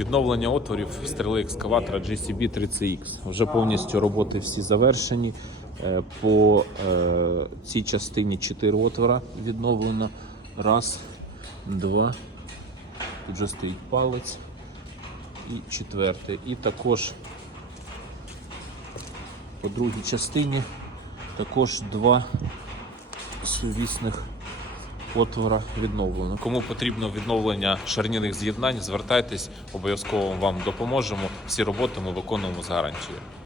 Відновлення отворів стріли екскаватора GCB 30X. Вже повністю роботи всі завершені. По цій частині 4 отвора відновлено. Раз, два. Тут вже стоїть палець. І четвертий. І також по другій частині також 2 сувісних отвора відновлено. Кому потрібно відновлення шарнірних з'єднань, звертайтесь, обов'язково вам допоможемо. Всі роботи ми виконуємо з гарантією.